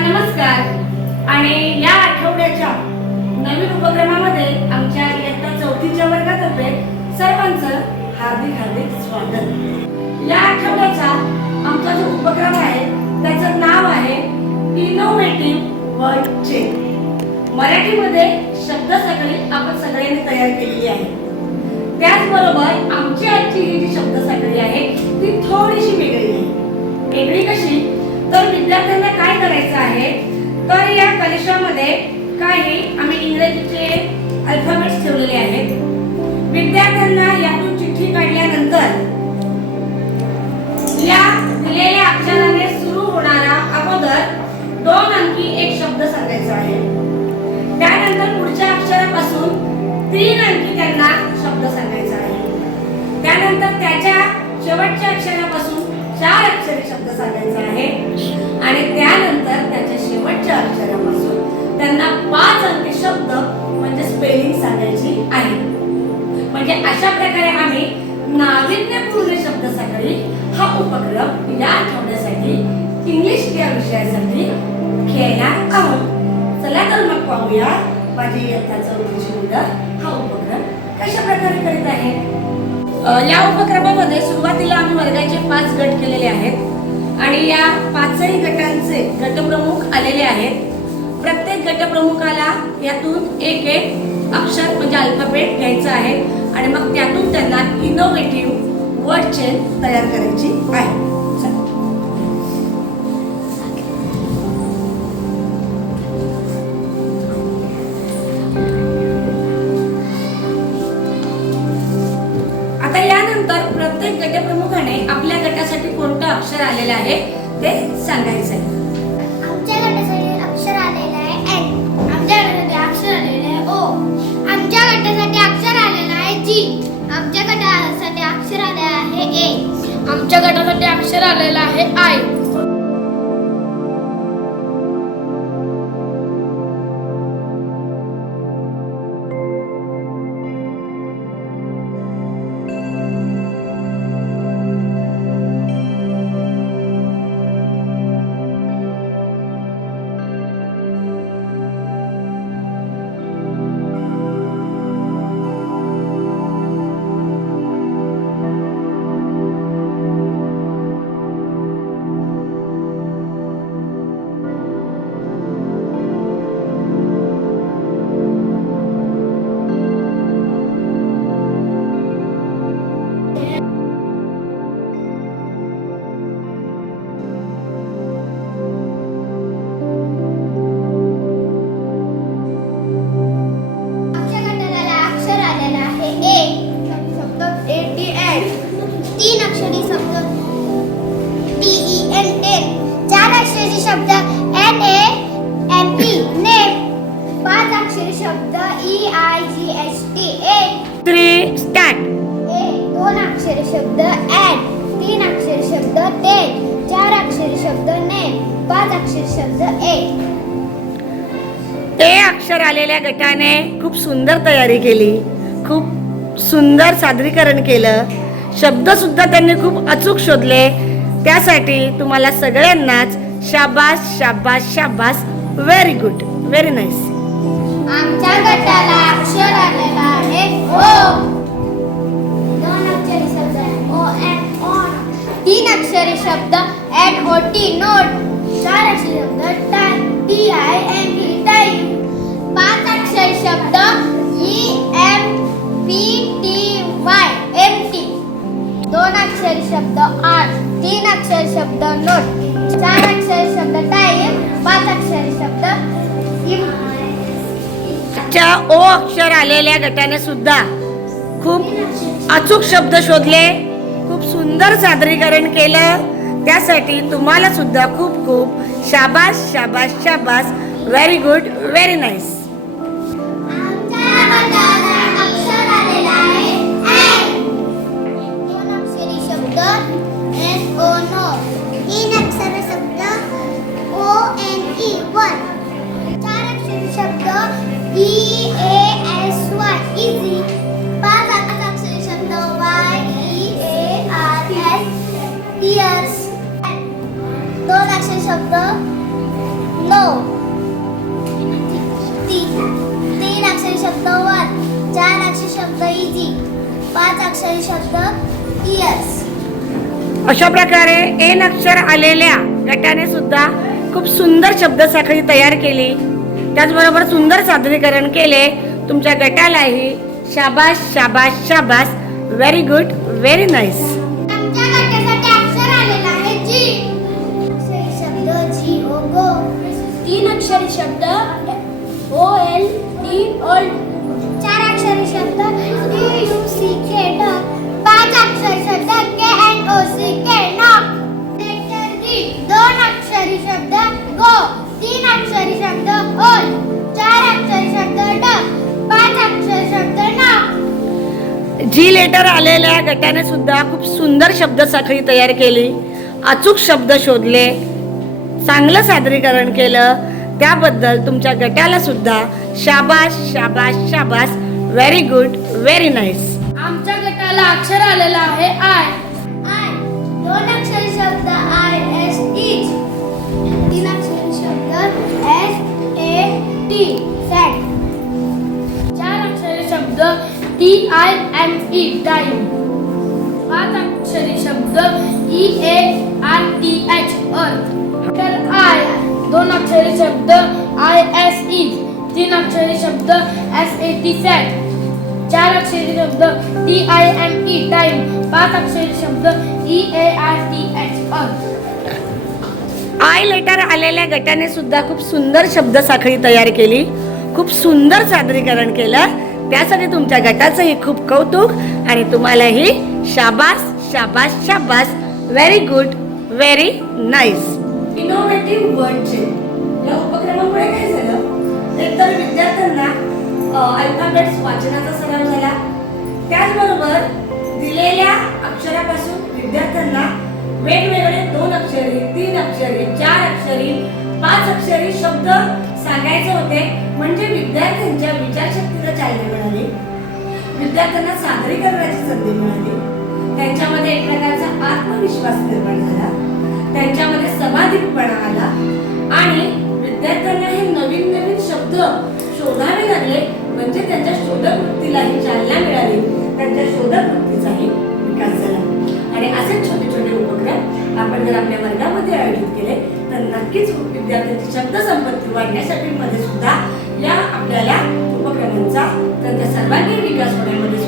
नमस्कार आणि या आठवड्याच्या नवीन उपक्रमामध्ये आमच्या इयत्ता 4थीच्या वर्गातर्फे सर्वांचं हार्दिक हार्दिक स्वागत। या आठवड्याचा आमचा जो उपक्रम आहे त्याचं नाव आहे इनोव्हेटिव्ह वर्ड चेन। मराठीमध्ये शब्दसाखळी आपण सगळ्यांनी तयार केलेली आहे। त्याचबरोबर आमची आजची ही जी शब्दसाखळी आहे ती थोडीशी वेगळी आहे। वेगळी कशी तर विद्यार्थ्यांना काय करायचं आहे तर या कलशामध्ये काही आम्ही इंग्रजीचे अल्फाबेट्स ठेवलेले आहेत। विद्यार्थ्यांना यातून चिठ्ठी काढल्यानंतर या दिलेल्या अक्षराने सुरू होणारा अगोदर 2 अंकी एक शब्द सांगायचा आहे। त्यानंतर पुढच्या अक्षरापासून 3 अंकी त्यांना शब्द सांगायचा आहे। त्यानंतर त्याच्या शेवटच्या अक्षरापासून 4 अक्षरी शब्द सांगायचा आहे आणि त्यानंतर त्याच्या शेवटच्या अक्षरापासून त्यांना 5 अंकी शब्द म्हणजे स्पेलिंग सांगायची आहे। म्हणजे अशा प्रकारे आम्ही नाविन्यपूर्ण शब्दसाखळी हा उपक्रम या आठवड्यासाठी इंग्लिश या विषयासाठी खेळणार आहोत। चला तर मग पाहूया माझी इयत्ता 4थीची मुलं हा उपक्रम कशा प्रकारे करीत आहे। या उपक्रमामध्ये सुरुवातीला आम्ही वर्गाचे 5 गट केलेले आहेत आणि या 5ही गटांचे गटप्रमुख आलेले आहेत। प्रत्येक गटप्रमुखाला यातून एक अक्षर म्हणजे अल्फाबेट घ्यायचं आहे आणि मग त्यातून त्यांना इनोव्हेटिव्ह वर्ड चेन तयार करायची आहे। आता यानंतर प्रत्येक गटप्रमुखाने आपल्या गटासाठी कोणतं अक्षर आलेलं आहे ते सांगायचं आहे। आमच्या गटासाठी अक्षर आलेलं आहे एन, आमच्या गटासाठी अक्षर आलेलं आहे ओ, आमच्या गटासाठी अक्षर आलेलं आहे जी, आमच्या गटासाठी अक्षर आलेलं आहे ए, आमच्या गटासाठी अक्षर आलेलं आहे आय। शब्द NAME नेम, 5 अक्षरी शब्द EIGHT एट, 3 स्टार्ट। 2 अक्षरी शब्द एड, 3 अक्षरी शब्द टेन, 4 अक्षरी शब्द नेम, 5 अक्षरी शब्द एट। ते अक्षर आलेल्या गटाने खूप सुंदर तयारी केली, खूप सुंदर सादरीकरण केलं, शब्द सुद्धा त्यांनी खूप अचूक शोधले। त्यासाठी तुम्हाला सगळ्यांनाच शाबास शाबास शाबास, व्हेरी गुड, व्हेरी नाईस। आमच्या गटाला अक्षर आलेला आहे ओ, 2 अक्षरी शब्द ON ऑन, 3 अक्षरी शब्द NOT नोट, 4 अक्षरी शब्द TIME टाइम, 5 अक्षरी शब्द EMPTY एम्प्टी, 2 अक्षरी शब्द आर्ट, 3 अक्षरी शब्द नोट, 4 अक्षरी शब्द टाइम, 5 अक्षरी शब्द ओ अक्षर आलेल्या गटाने सुद्धा खूप अचूक शब्द शोधले, खूप सुंदर सादरीकरण केलं। त्यासाठी तुम्हाला सुद्धा खूप खूप शाबास शाबास शाबास, व्हेरी गुड, व्हेरी नाईस। आमच्या गटाला अक्षर आलेला आहे एन, 2 अक्षरी शब्द NO नो, 3 अक्षरी शब्द ONE वन, 4 अक्षरी शब्द EASY इझी, 5 अक्षरी शब्द YEARS इयर्स, 2 अक्षरी शब्द नो, तीन अक्षरी शब्द वन, 4 अक्षरी शब्द इजी, 5 अक्षरी शब्द इयर्स. अशा प्रकारे एन अक्षर आलेल्या गटाने सुद्धा खूप सुंदर शब्दसाखळी तयार केली. त्याचबरोबर सुंदर सादरीकरण केले. तुमच्या गटालाही शाबास शाबास शाबास. Very good, very nice. आमच्या गटासाठी अक्षर आलेला आहे जी. अक्षरी शब्द जी ओ गो, 3 अक्षरी शब्द ओ एल डी ओल्ड, 4 अक्षरी शब्द D U C K dog, 5 अक्षरी शब्द K N O C K knock. Letter G 2 अक्षरी शब्द गो, 3 अक्षरी शब्द ओल, 4 अक्षरी शब्द डॉग, 5 अक्षरी शब्द नॉक. जी लेटर आलेल्या गटाने सुद्धा खूप सुंदर शब्दसाखळी तयार केली. अचूक शब्द शोधले. चांगलं सादरीकरण केलं. त्याबद्दल तुमच्या गटाला सुद्धा शाबास शाबास शाबास. Very good, very nice. आमच्या गटाला अक्षर आलेलं आहे आय. आय 2 अक्षरी शब्द आय एस इज, 3 अक्षरी शब्द एस ए टी सॅट, 4 अक्षरी शब्द T I M E time, 5 अक्षरी शब्द E A R T H earth. तर आय 2 अक्षरी शब्द आय एस इज, 3 अक्षरी शब्द एस ए टी सॅट, 4 अक्षरी शब्द T I M E time, 5 अक्षरी शब्द E A R T H earth. I letter आलेल्या गटाने सुद्धा खूप सुंदर शब्दसाखळी तयार केली. खूप सुंदर सादरीकरण केलं. त्यासाठी तुमच्या गटाचंही खूप कौतुक आणि तुम्हालाही शाबास शाबास शाबास. Very good, very nice. Innovative word chain या उपक्रमामुळे काय झालं, एकतर विद्यार्थ्यांना अल्फाबेट्स वाचनाचा सराव झाला. त्याचबरोबर दिलेल्या अक्षरापासून विद्यार्थ्यांना वेगवेगळे 2 अक्षरी, 3 अक्षरी, 4 अक्षरी, 5 अक्षरी शब्द सांगायचे होते. म्हणजे विद्यार्थ्यांच्या विचारशक्तीला चालना मिळाली. विद्यार्थ्यांना सादरीकरणाची संधी मिळाली. त्यांच्यामध्ये एक प्रकारचा आत्मविश्वास निर्माण झाला. त्यांच्यामध्ये समाधिकपणा आला आणि विद्यार्थ्यांना हे नवीन नवीन शब्द शोधावे लागले. म्हणजे त्यांच्या शोधक वृत्तीलाही चालना मिळाली. त्यांच्या शोधक वृत्तीचाही विकास झाला. आणि असे छोटे छोटे उपक्रम आपण जर आपल्या वर्गामध्ये आयोजित केले तर नक्कीच विद्यार्थ्यांची शब्दसंपत्ती वाढण्यासाठी मध्ये सुद्धा या आपल्याला उपक्रमांचा त्यांचा सर्वांगीण विकास होण्यामध्ये